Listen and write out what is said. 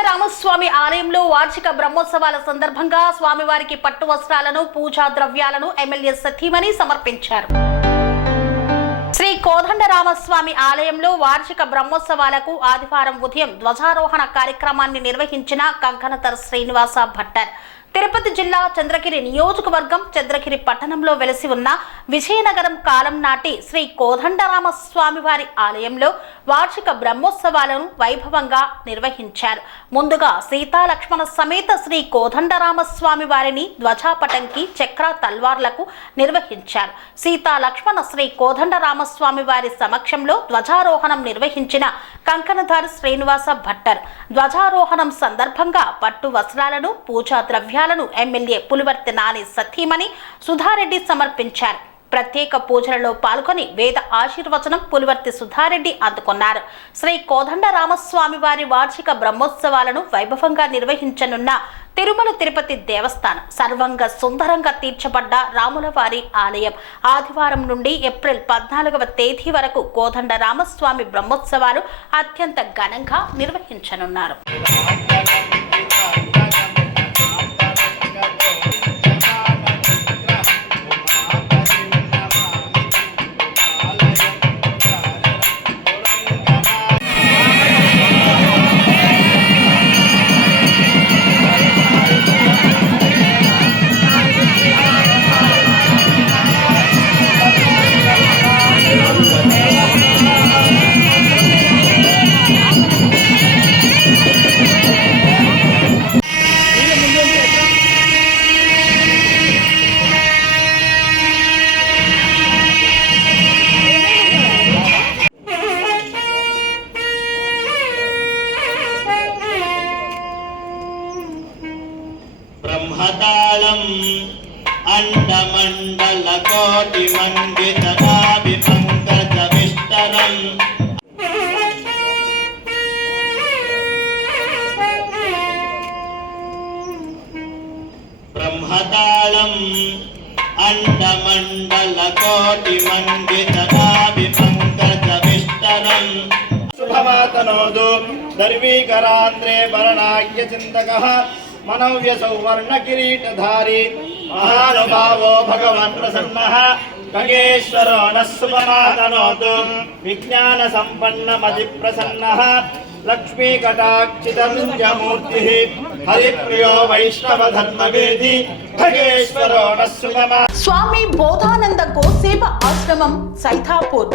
కోదండరామస్వామి ఆలయంలో వార్షిక బ్రహ్మోత్సవాల సందర్భంగా స్వామివారికి పట్టు వస్త్రాలను పూజా ద్రవ్యాలను ఎమ్మెల్యే సతీమణి సమర్పించారు. శ్రీ కోదండరామస్వామి ఆలయంలో వార్షిక బ్రహ్మోత్సవాలకు ఆదివారం ఉదయం ధ్వజారోహణ కార్యక్రమాన్ని నిర్వహించిన కంకణతర్ శ్రీనివాస భట్టర్. తిరుపతి జిల్లా చంద్రగిరి నియోజకవర్గం చంద్రగిరి పట్టణంలో వెలసి ఉన్న విజయనగరం కాలం నాటి శ్రీ కోదండరామ స్వామివారి ఆలయంలో వార్షిక బ్రహ్మోత్సవాలను వైభవంగా నిర్వహించారు. ముందుగా సీతాలక్ష్మణ సమేత శ్రీ కోదండరామ స్వామి వారిని ధ్వజాపటంకి చక్ర తల్వార్లకు నిర్వహించారు. సీతాలక్ష్మణ శ్రీ కోదండరామస్వామి వారి సమక్షంలో ధ్వజారోహణం నిర్వహించిన కంకణధారి శ్రీనివాస భట్టర్ ధ్వజారోహణం సందర్భంగా పట్టు వస్త్రాలను పూజా ద్రవ్యాలను ఎమ్మెల్యే పులివర్తి నాని సతీమణి సుధారెడ్డి సమర్పించారు. ప్రత్యేక పూజలలో పాల్గొని వేద ఆశీర్వచనం పులివర్తి సుధారెడ్డి అందుకున్నారు. శ్రీ కోదండ రామస్వామి వారి వార్షిక బ్రహ్మోత్సవాలను వైభవంగా నిర్వహించనున్న తిరుమల తిరుపతి దేవస్థానం సర్వంగా సుందరంగా తీర్చబడ్డ రాములవారి ఆలయం. ఆదివారం నుండి ఏప్రిల్ పద్నాలుగవ తేదీ వరకు కోదండ రామస్వామి బ్రహ్మోత్సవాలు అత్యంత ఘనంగా నిర్వహించనున్నారు. అండమండలకోటిమండితనాభిపంకజ విస్తరం బ్రహ్మతాళం అండమండలకోటిమండితనాభిపంకజ విస్తరం శుభమాతనోదు మనవ్య సౌవర్ణ కిరీటధారి మహానుభావో భగవన్ ప్రసన్న. ఖగేశ్వరో నః విజ్ఞాన సంపన్న మది ప్రసన్న లక్ష్మీ కటాక్షితమూర్తి హరిప్రియో వైష్ణవ ధర్మవేది ఖగేశ్వరో నః స్వామి బోధానంద కోసేవ ఆశ్రమం సైథాపూర్